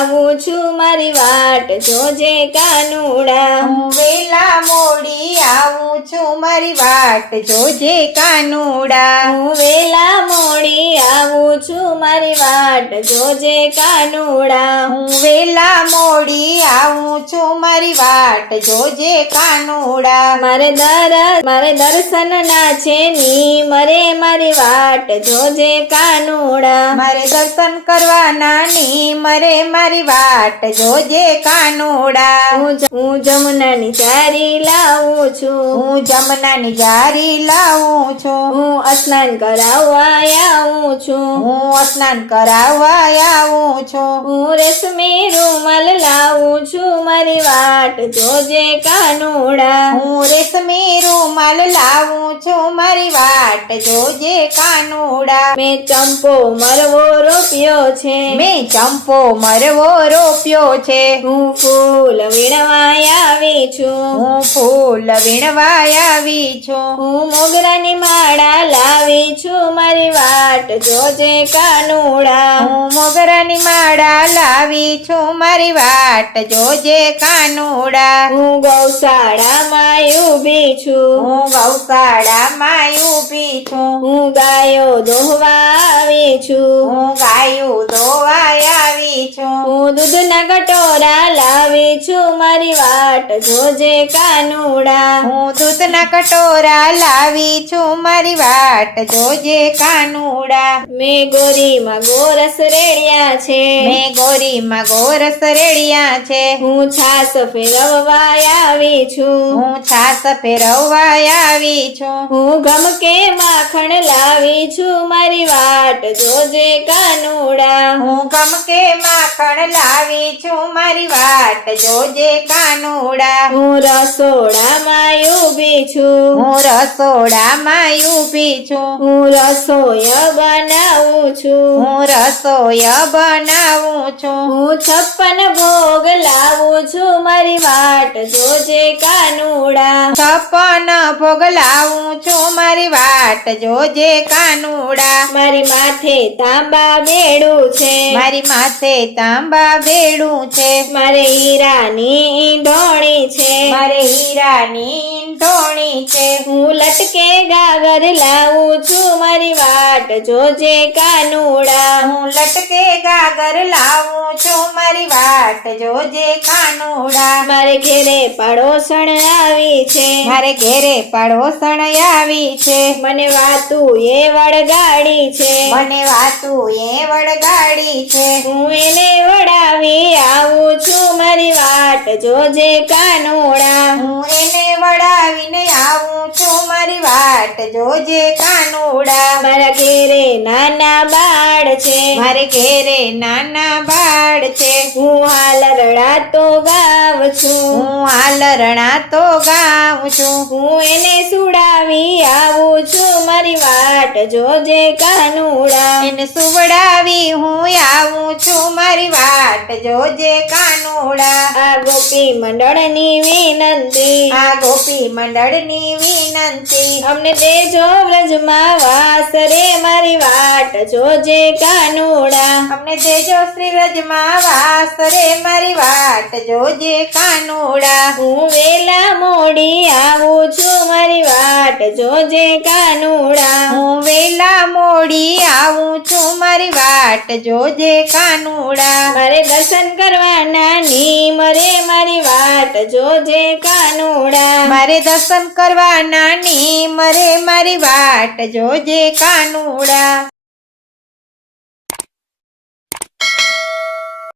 આવું છું મારી વાટ જોજે કાનુડા હું વેલા મોડી આવું છું મારી વાટ જોજે કાનુડા હું વેલા મોડી આવું છું મારી વાટ જોજે કાનુડા હું વેલા મોડી આવું છું મારી વાટ જોજે કાનુડા મારે દર્શન ના છે ની મરે મારી વાટ જોજે કાનુડા મારે દર્શન કરવાના ની મરે મારી વાટ જોજે કાનુડા હું જમુનાની ચારી લાવું છું હું જમનાની જારી લાવું છું હું સ્નાન કરાવવા આવું છું હું સ્નાન કરાવવા આવું છું હું રેશમી રૂમાલ લાવું છું મારી વાટ જોજે કાનુડા હું રેશમી રૂમાલ લાવું છું મારી વાટ જોજે કાનુડા મેં ચંપો મરવો રોપ્યો છે મેં ચંપો મરવો રોપ્યો છે હું ફૂલ વીણવા આવી છું હું ફૂલ વીણવા આવી છું હું મોગરાની માળા લાવી છું મારી વાટ જોજે કાનુડા હું મોગરાની માળા લાવી છું મારી વાટ જોજે કાનુડા હું ગૌશાળામાં ઊભી છું હું ગૌશાળામાં ઊભી છું હું ગાયો દોહવા આવી છું હું ગાયું ધોવા આવી છું હું દૂધના કટોરા લાવી છું મારી વાટ જોજે કાનુડા હું દૂધના કટોરા લાવી છું મારી વાટ જોજે કાનુડા મેં ગોરીમાં ગોરસ રેડ્યા છે મેં ગોરીમાં ગોરસ રેડિયા છે હું છાસ ફેરવવા આવી છું હું છાસ ફેરવવા આવી છું હું ગમકે માખણ લાવી છું મારી વાટ જોજે કાનુડા હું ગમકે માખણ લાવી છું મારી વાટ જોજે કાનુડા હું રસોડામાં ઊભી છું હું રસોડામાં ઊભી છું હું રસોઈ બનાવું છું હું રસોઈ બનાવું છું હું 56 ભોગ લાવું છું મારી વાટ જોજે કાનુડા 56 ભોગ લાવું છું મારી વાટ જોજે કાનુડા મારી માથે તાંબા બેડું છે મારી માથે તાંબા બેડું છે મારે હીરાની ઈંઢોણી છે મારે હીરાની ઈંઢોણી છે હું લટકે ગાગર લાવું છું મારી વાટ જોજે કાનુડા હું લટકે ગાગર લાવું છું મારી વાટ જોજે કાનુડા મારે ઘેરે પાડોસણ આવી છે મારે ઘેરે પાડોસણ આવી છે મને વાતું એ વળગાડી છે મને વાતું એ વળગાડી છે હું એને વડાવી આવું છું મારી વાટ જોજે કાનુડા હું એને વડાવીને આવું છું મારી વાટ જોજે કાનુડા મારા ઘેરે નાના બાળ છે મારે ઘેરે નાના બાળ છે હું હાલ રડાતો ગાવ છું હું હાલરણા તો ગાઉં છું હું એને સુડાવી આવું છું મારી વાટ જોજે કાનુડા એને સુવડાવી હું આવું છું મારી વાટ જોજે કાનુડા આ ગોપી મંડળની વિનંતી આ ગોપી મંડળની વિનંતી અમને દેજો વ્રજમાં વાસ રે મારી વાટ જોજે કાનુડા અમને દેજો શ્રી વ્રજમાં વાસ રે મારી વાટ જોજે કાનુડા હું વેલા મોડી આવું છું મારી વાટ જોજે કાનુડા હું વેલા મોડી આવું છું મારી વાટ જોજે કાનુડા મારે દર્શન કરવાના ની મરે મારી વાટ જોજે કાનુડા મારે દર્શન કરવાના ની મરે મારી વાટ જોજે કાનુડા